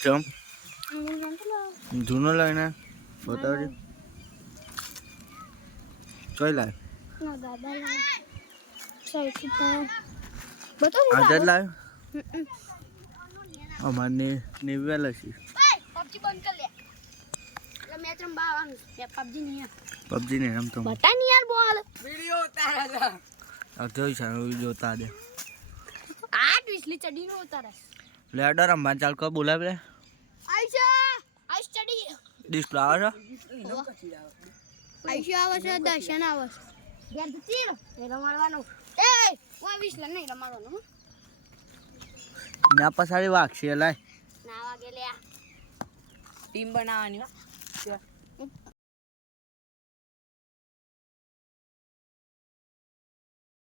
ચમ જૂનો લાવીને બતાવજો કઈ લાવ આજ લાવ અમારે નેવેલા છે પબજી ને રમતો બતા નહીં યાર બોલ વિડિયો ઉતારા આ જોઈ છે જોતા દે આ ટ્વિસ્ટલી ચડીનો ઉતારે લેડર રમવા ચાલ કો બોલાવ લે આઈશા સ્ટડી ડિસ્પ્લે આવે આઈશા આવે છે દર્શન આવે છે ઘેર જતી રહો એ રમાડવાનું એ વા વિસલા નહીં રમાડવાનું ના પછાડી વાગશે લાય ના વાગે લે ટીમ બનાવવાની